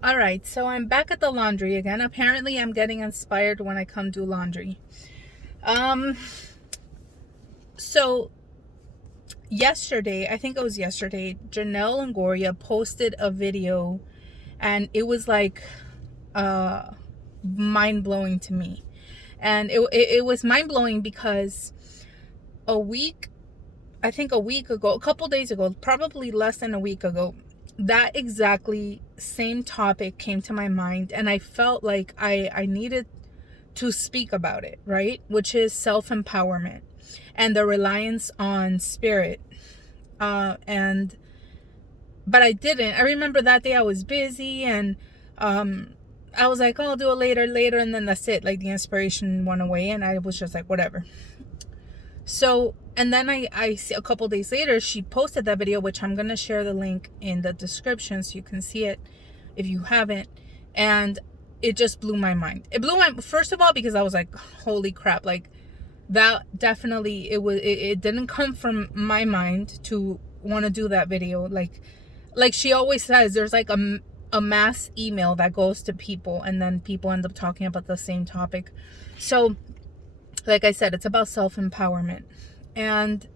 All right, so I'm back at the laundry again. Apparently, I'm getting inspired when I come do laundry. Um, so yesterday, I think it was yesterday, Janelle Longoria posted a video, and it was like uh mind blowing to me. And it was mind blowing because a week, I think a week ago, a couple days ago, probably less than a week ago, that exactly same topic came to my mind, and I felt like I needed to speak about it, right? Which is self-empowerment and the reliance on spirit. And but I didn't. I remember that day I was busy, and I was like, oh, I'll do it later, and then that's it. Like the inspiration went away, and I was just like, whatever. So, and then I see a couple days later, she posted that video, which I'm gonna share the link in the description so you can see it if you haven't. And it just blew my mind. It blew my, first of all, because I was like, holy crap, like that definitely, it didn't come from my mind to want to do that video. Like she always says, there's like a mass email that goes to people, and then people end up talking about the same topic. So like I said, it's about self-empowerment. And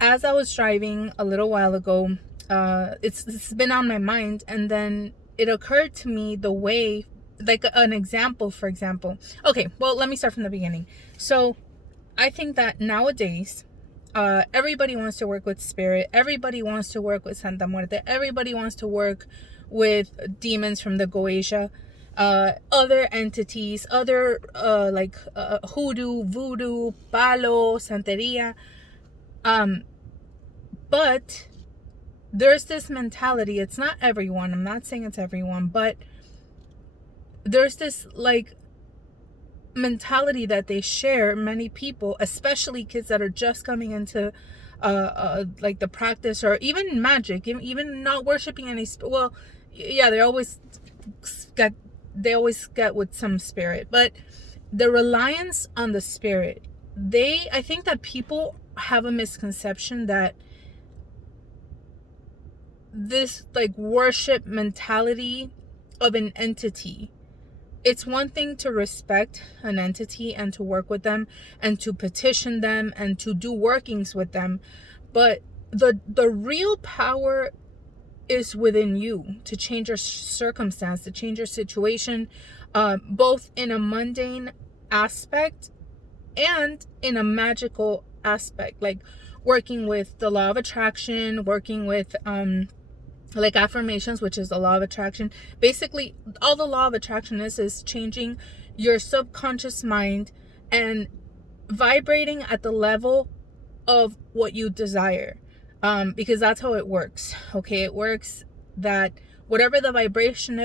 as I was driving a little while ago, it's been on my mind, and then it occurred to me the way, like an example, for example. Okay, well, let me start from the beginning. So I think that nowadays, everybody wants to work with spirit. Everybody wants to work with Santa Muerte. Everybody wants to work with demons from the Goetia, other entities, other hoodoo, voodoo, palo, santeria. But there's this mentality. It's not everyone. I'm not saying it's everyone, but there's this like mentality that they share, many people, especially kids that are just coming into like the practice, or even magic, even not worshiping any well, yeah, get they always get with some spirit, but the reliance on the spirit, I think that people have a misconception that this like worship mentality of an entity, it's one thing to respect an entity and to work with them and to petition them and to do workings with them, but the real power is within you to change your circumstance, to change your situation, both in a mundane aspect and in a magical aspect, like working with the law of attraction, working with like affirmations, which is the law of attraction. Basically, all the law of attraction is changing your subconscious mind and vibrating at the level of what you desire, because that's how it works. Okay, it works that whatever the vibration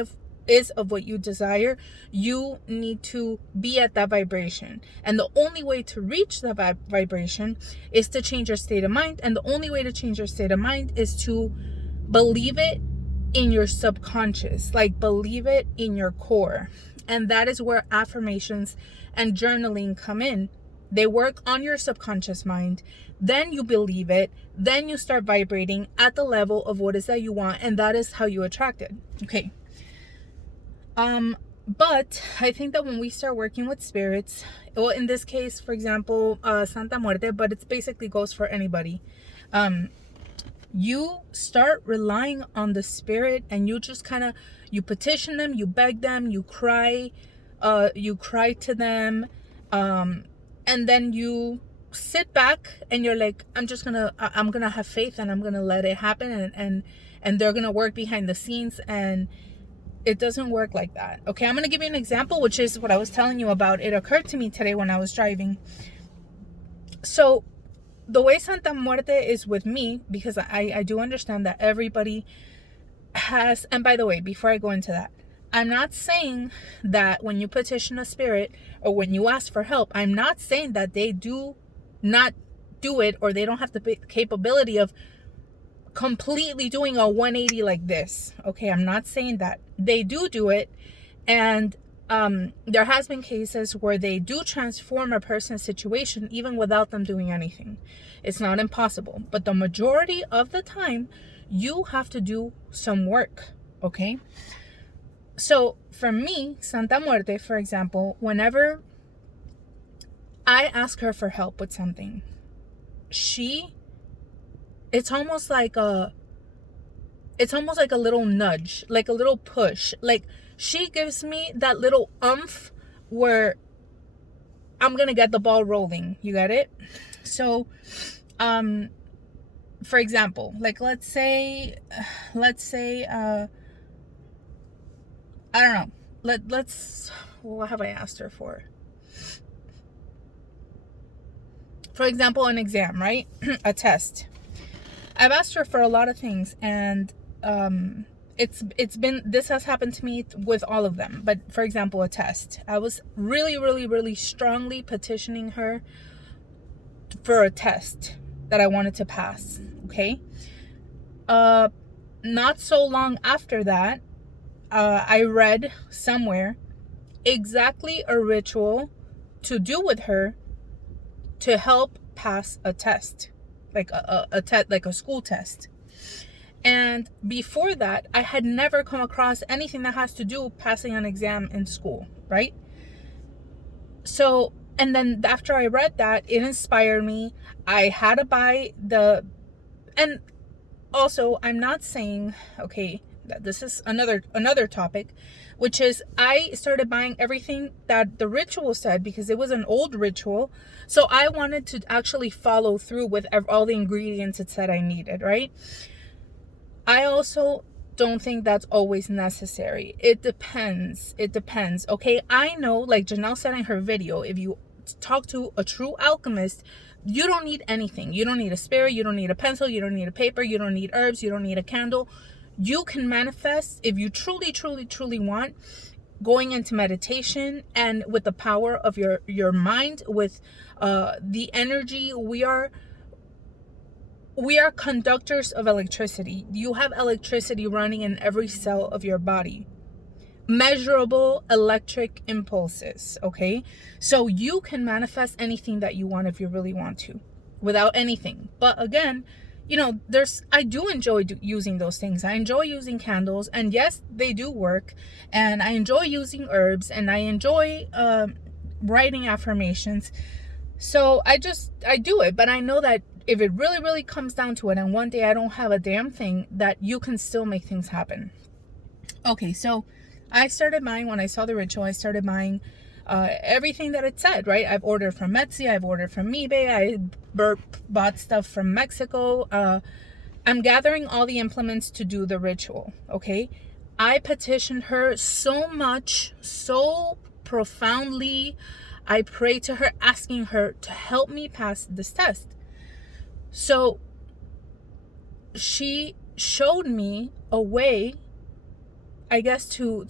is of what you desire, you need to be at that vibration, and the only way to reach that vibration is to change your state of mind, and the only way to change your state of mind is to believe it in your subconscious, like believe it in your core. And that is where affirmations and journaling come in. They work on your subconscious mind, then you believe it, then you start vibrating at the level of what is that you want, and that is how you attract it. Okay. But I think that when we start working with spirits, well, in this case, for example, Santa Muerte, but it basically goes for anybody, you start relying on the spirit, and you just kind of, you petition them, you beg them, you cry to them, and then you sit back and you're like, I'm gonna have faith, and I'm gonna let it happen, and they're gonna work behind the scenes. And it doesn't work like that. Okay, I'm gonna give you an example, which is what I was telling you about. It occurred to me today when I was driving. So the way Santa Muerte is with me, because I do understand that everybody has, and by the way, before I go into that, I'm not saying that when you petition a spirit or when you ask for help, I'm not saying that they do not do it, or they don't have the capability of completely doing a 180 like this. Okay, I'm not saying that. They do it, and there has been cases where they do transform a person's situation even without them doing anything. It's not impossible, but the majority of the time you have to do some work. Okay, So for me, Santa Muerte, for example, whenever I ask her for help with something, it's almost like a little nudge, like a little push. Like she gives me that little umph where I'm gonna get the ball rolling. You get it? So, for example, like let's say, I don't know. Let's. What have I asked her for? For example, an exam, right? A test. I've asked her for a lot of things, and this has happened to me with all of them. But for example, a test. I was really, really, really strongly petitioning her for a test that I wanted to pass. Okay. Not so long after that, I read somewhere exactly a ritual to do with her to help pass a test, like a test, like a school test. And before that, I had never come across anything that has to do with passing an exam in school, right? So, and then after I read that, it inspired me. I had to buy and also, I'm not saying, okay, that this is another topic, which is I started buying everything that the ritual said because it was an old ritual. So I wanted to actually follow through with all the ingredients it said I needed, right? I also don't think that's always necessary. It depends. Okay, I know, like Janelle said in her video, if you talk to a true alchemist, you don't need anything. You don't need a spirit, you don't need a pencil, you don't need a paper, you don't need herbs, you don't need a candle. You can manifest if you truly want, going into meditation and with the power of your mind, with the energy. We are conductors of electricity. You have electricity running in every cell of your body. Measurable electric impulses, okay? So you can manifest anything that you want if you really want to, without anything. But again, I do enjoy using those things. I enjoy using candles, and yes, they do work. And I enjoy using herbs, and I enjoy writing affirmations. So I do it, but I know that if it really, really comes down to it, and one day I don't have a damn thing, that you can still make things happen. Okay, so I started buying, when I saw the ritual, I started buying everything that it said, right? I've ordered from Etsy, I've ordered from eBay, I bought stuff from Mexico. I'm gathering all the implements to do the ritual, okay? I petitioned her so much, so profoundly. I prayed to her, asking her to help me pass this test. So she showed me a way, I guess, to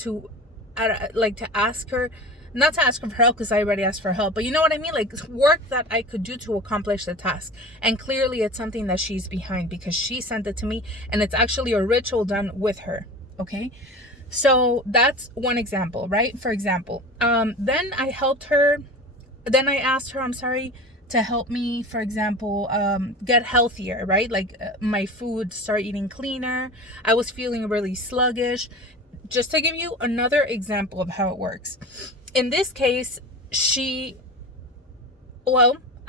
ask her, not to ask her for help because I already asked for help, but you know what I mean? Like work that I could do to accomplish the task. And clearly it's something that she's behind because she sent it to me, and it's actually a ritual done with her. Okay. So that's one example, right? For example, then I asked her, to help me, for example, get healthier, right? Like my food, start eating cleaner. I was feeling really sluggish. Just to give you another example of how it works. In this case, I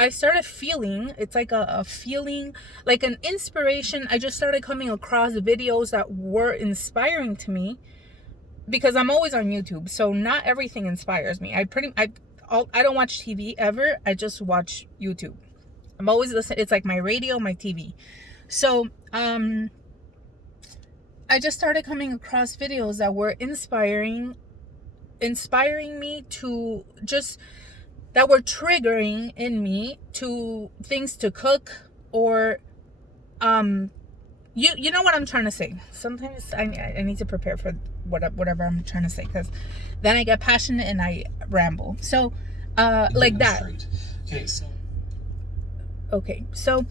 started feeling, it's like a feeling, like an inspiration. I just started coming across videos that were inspiring to me, because I'm always on YouTube. So not everything inspires me. I don't watch TV ever. I just watch YouTube. I'm always listening. It's like my radio, my TV. So, I just started coming across videos that were inspiring me to that were triggering in me to things to cook, or, you know what I'm trying to say. Sometimes I need to prepare for whatever I'm trying to say, because then I get passionate and I ramble. So like that. Okay, so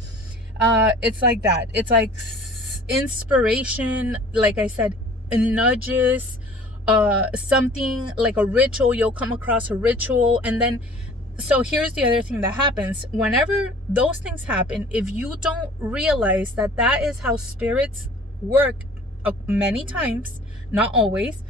it's like that. It's like inspiration, like I said, nudges, something like a ritual. You'll come across a ritual, and then so here's the other thing that happens. Whenever those things happen, if you don't realize that is how spirits work, many times, not always,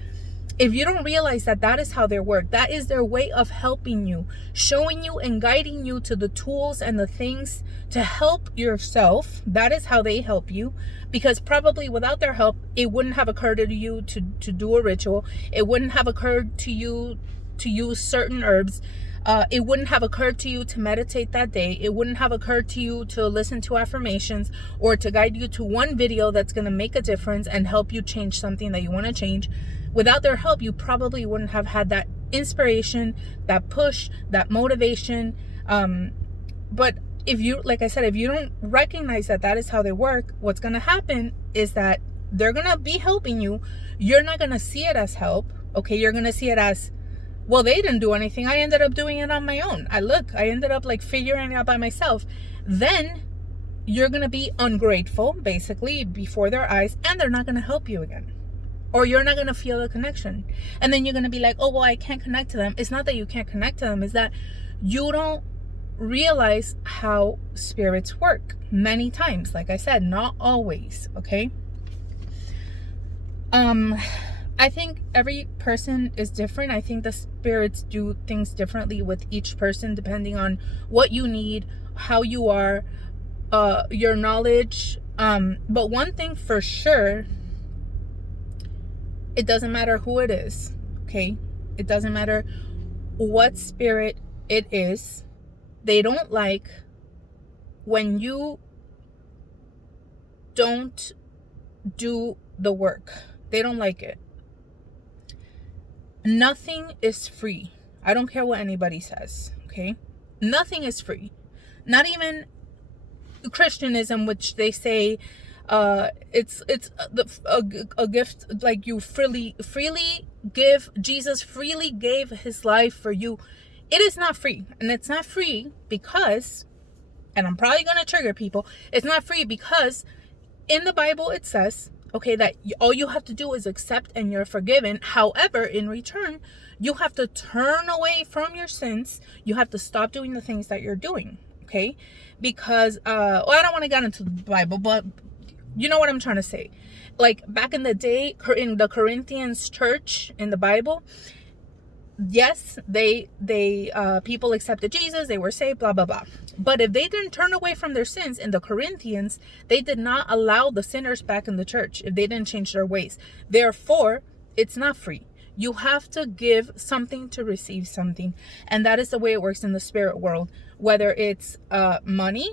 If you don't realize that that is how they work, that is their way of helping you, showing you and guiding you to the tools and the things to help yourself. That is how they help you, because probably without their help, it wouldn't have occurred to you to do a ritual. It wouldn't have occurred to you to use certain herbs. It wouldn't have occurred to you to meditate that day. It wouldn't have occurred to you to listen to affirmations or to guide you to one video that's going to make a difference and help you change something that you want to change. Without their help, you probably wouldn't have had that inspiration, that push, that motivation. But if you, like I said, if you don't recognize that that is how they work, what's going to happen is that they're going to be helping you. You're not going to see it as help. Okay. You're going to see it as, well, they didn't do anything. I ended up doing it on my own. I ended up like figuring it out by myself. Then you're going to be ungrateful, basically, before their eyes, and they're not going to help you again. Or you're not going to feel the connection. And then you're going to be like, oh, well, I can't connect to them. It's not that you can't connect to them. It's that you don't realize how spirits work many times. Like I said, not always. Okay. I think every person is different. I think the spirits do things differently with each person, depending on what you need, how you are, your knowledge. But one thing for sure, it doesn't matter who it is, okay? It doesn't matter what spirit it is. They don't like when you don't do the work. They don't like it. Nothing is free. I don't care what anybody says, okay? Nothing is free. Not even Christianism, which they say it's a gift, like you freely give. Jesus freely gave his life for you. It is not free. And it's not free because, and I'm probably going to trigger people, it's not free because in the Bible it says, okay, that all you have to do is accept and you're forgiven. However, in return, you have to turn away from your sins. You have to stop doing the things that you're doing, okay? Because, well, I don't want to get into the Bible, but you know what I'm trying to say. Like back in the day, in the Corinthians church in the Bible, yes, they people accepted Jesus, they were saved, blah, blah, blah. But if they didn't turn away from their sins in the Corinthians, they did not allow the sinners back in the church if they didn't change their ways. Therefore, it's not free. You have to give something to receive something. And that is the way it works in the spirit world. Whether it's money,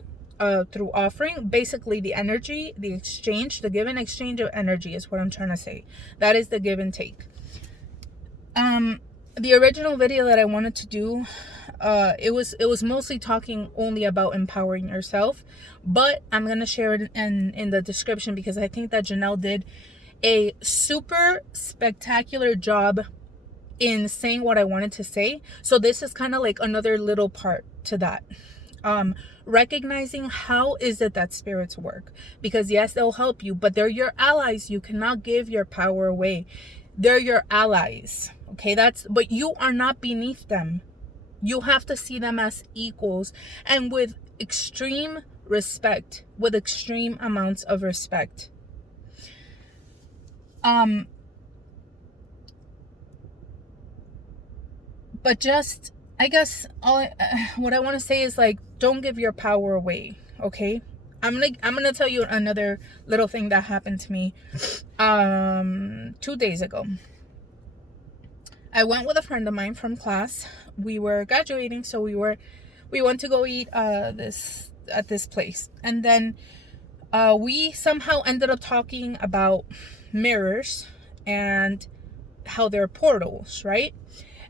through offering, basically the energy, the exchange, the give and exchange of energy is what I'm trying to say. That is the give and take. The original video that I wanted to do, it was mostly talking only about empowering yourself, but I'm gonna share it in the description because I think that Janelle did a super spectacular job in saying what I wanted to say. So this is kind of like another little part to that. Recognizing how is it that spirits work, because yes, they'll help you, but they're your allies. You cannot give your power away. They're your allies. Okay, but you are not beneath them. You have to see them as equals and with extreme respect, with extreme amounts of respect. But just, I guess what I want to say is, like, don't give your power away, okay? I'm gonna tell you another little thing that happened to me 2 days ago. I went with a friend of mine from class. We were graduating, so we went to go eat at this place. And then we somehow ended up talking about mirrors and how they're portals, right?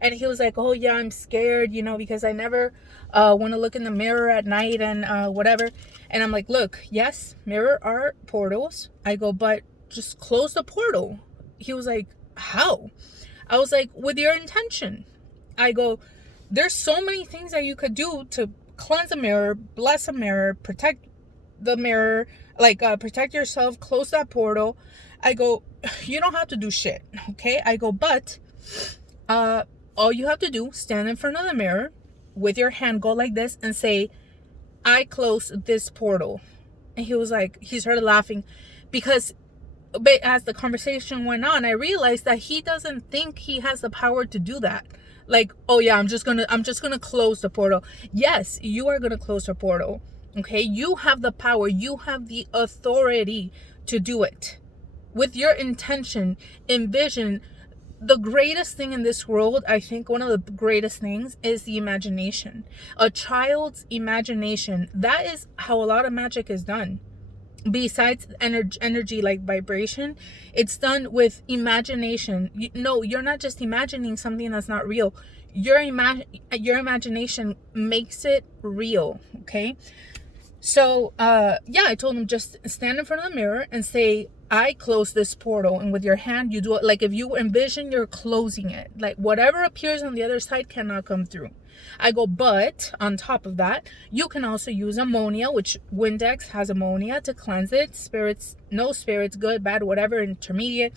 And he was like, oh yeah, I'm scared, because I never want to look in the mirror at night and whatever. And I'm like, look, yes, mirror are portals. I go, but just close the portal. He was like, how? I was like, with your intention. I go, there's so many things that you could do to cleanse a mirror, bless a mirror, protect the mirror, like protect yourself, close that portal. I go, you don't have to do shit, okay? I go, but all you have to do, stand in front of the mirror with your hand, go like this and say, I close this portal. And he was like, he started laughing because but as the conversation went on, I realized that he doesn't think he has the power to do that. Like, oh yeah, I'm just gonna close the portal. Yes, you are gonna close the portal. Okay, you have the power, you have the authority to do it. With your intention, envision. The greatest thing in this world, I think one of the greatest things, is the imagination. A child's imagination. That is how a lot of magic is done. Besides energy like vibration, it's done with imagination. No, you're not just imagining something that's not real. Your imagination makes it real. Okay. So yeah, I told him, just stand in front of the mirror and say, I close this portal. And with your hand, you do it like if you envision you're closing it. Like whatever appears on the other side cannot come through. I go, but on top of that, you can also use ammonia, which Windex has ammonia to cleanse it. Spirits, no spirits, good, bad, whatever, intermediate,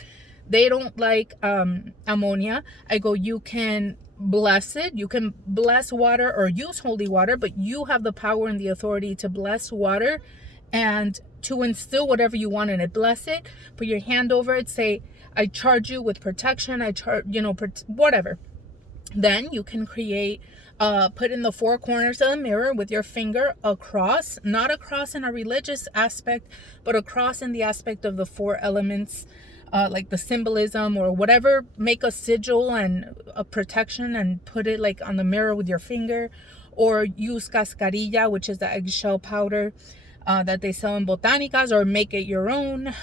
they don't like ammonia. I go, you can bless it. You can bless water or use holy water, but you have the power and the authority to bless water and to instill whatever you want in it. Bless it, put your hand over it, say, I charge you with protection. I charge, whatever. Then you can create, put in the four corners of the mirror with your finger across, not across in a religious aspect, but across in the aspect of the four elements, like the symbolism or whatever. Make a sigil and a protection and put it like on the mirror with your finger, or use cascarilla, which is the eggshell powder that they sell in botanicas, or make it your own.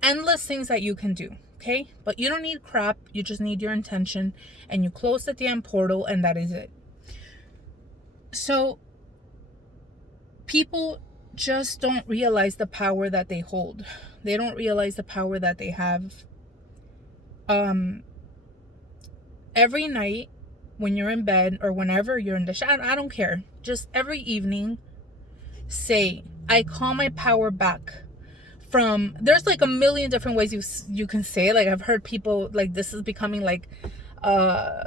Endless things that you can do. Okay, but you don't need crap. You just need your intention, and you close the damn portal, and that is it. So people just don't realize the power that they hold. They don't realize the power that they have. Every night when you're in bed, or whenever you're in the shower, I don't care. Just every evening, say, I call my power back. From, there's like a million different ways you can say it. Like I've heard people, like this is becoming like I've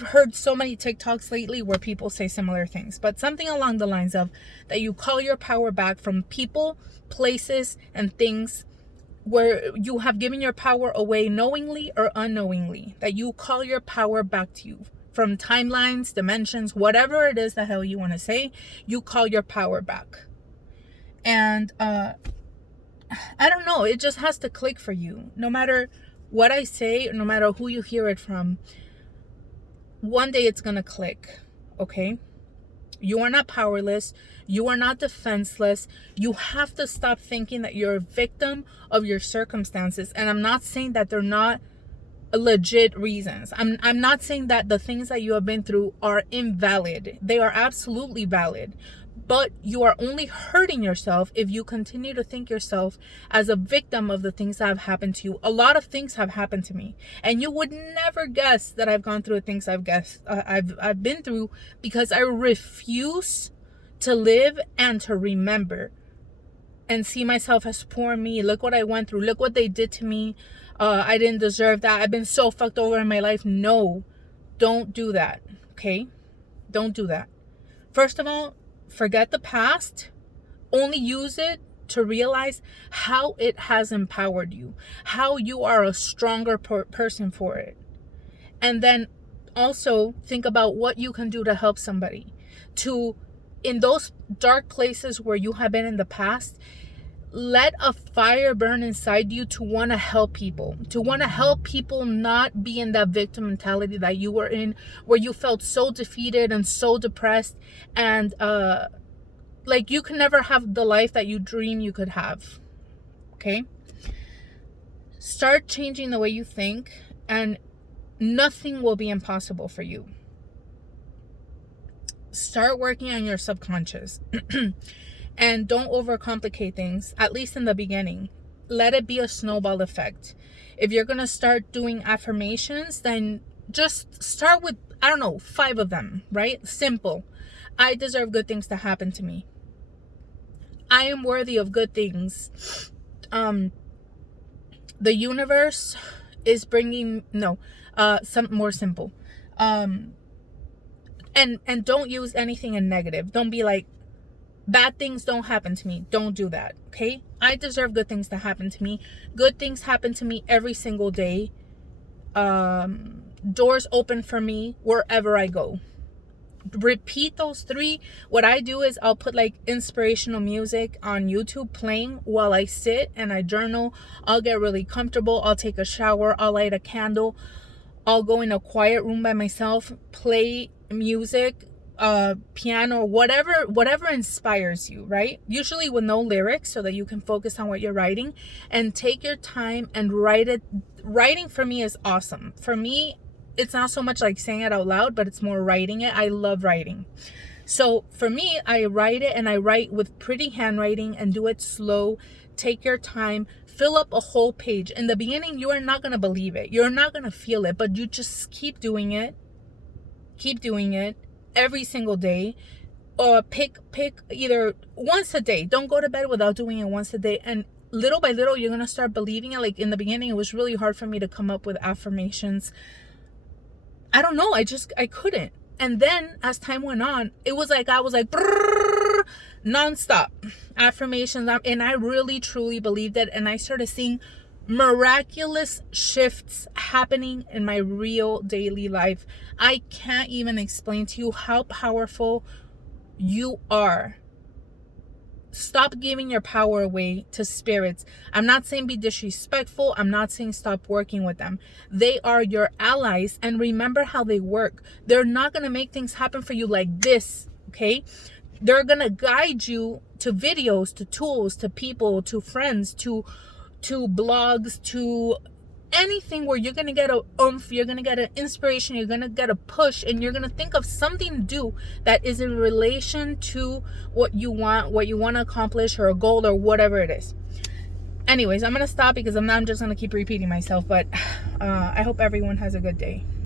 heard so many TikToks lately where people say similar things, but something along the lines of that you call your power back from people, places, and things where you have given your power away knowingly or unknowingly. That you call your power back to you from timelines, dimensions, whatever it is the hell you want to say. You call your power back. And I don't know, it just has to click for you. No matter what I say, no matter who you hear it from, one day it's gonna click. Okay, you are not powerless, you are not defenseless. You have to stop thinking that you're a victim of your circumstances. And I'm not saying that they're not legit reasons. I'm not saying that the things that you have been through are invalid. They are absolutely valid. But you are only hurting yourself if you continue to think yourself as a victim of the things that have happened to you. A lot of things have happened to me, and you would never guess that I've gone through the things I've been through, because I refuse to live and to remember and see myself as poor me. Look what I went through. Look what they did to me. I didn't deserve that. I've been so fucked over in my life. No, don't do that. Okay, don't do that. First of all, forget the past. Only use it to realize how it has empowered you, how you are a stronger person for it. And then also think about what you can do to help somebody. In those dark places where you have been in the past, let a fire burn inside you to want to help people, not be in that victim mentality that you were in, where you felt so defeated and so depressed, and like you can never have the life that you dream you could have. Okay, start changing the way you think, and nothing will be impossible for you. Start working on your subconscious. And don't overcomplicate things, at least in the beginning. Let it be a snowball effect. If you're going to start doing affirmations, then just start with, 5 of them, right? Simple. I deserve good things to happen to me. I am worthy of good things. The universe is bringing, something more simple. And don't use anything in negative. Don't be like, bad things don't happen to me. Don't do that. Okay? I deserve good things to happen to me. Good things happen to me every single day. Doors open for me wherever I go. Repeat those three. What I do is I'll put like inspirational music on YouTube playing while I sit and I journal. I'll get really comfortable. I'll take a shower. I'll light a candle. I'll go in a quiet room by myself, play music, piano, whatever inspires you, right? Usually with no lyrics, so that you can focus on what you're writing, and take your time and write it. Writing for me is awesome. For me, it's not so much like saying it out loud, but it's more writing it. I love writing. So for me, I write it, and I write with pretty handwriting and do it slow. Take your time, fill up a whole page. In the beginning, you are not going to believe it. You're not going to feel it, but you just keep doing it. Keep doing it every single day. Or pick either once a day. Don't go to bed without doing it once a day. And little by little, you're going to start believing it. Like in the beginning, it was really hard for me to come up with affirmations. I don't know. I couldn't. And then as time went on, it was like I was like nonstop affirmations. And I really truly believed it. And I started seeing miraculous shifts happening in my real daily life. I can't even explain to you how powerful you are. Stop giving your power away to spirits. I'm not saying be disrespectful. I'm not saying stop working with them. They are your allies, and remember how they work. They're not going to make things happen for you like this, okay? They're going to guide you to videos, to tools, to people, to friends, to blogs, to anything where you're going to get a oomph, you're going to get an inspiration, you're going to get a push, and you're going to think of something to do that is in relation to what you want to accomplish, or a goal, or whatever it is. Anyways, I'm going to stop because I'm just going to keep repeating myself, but I hope everyone has a good day.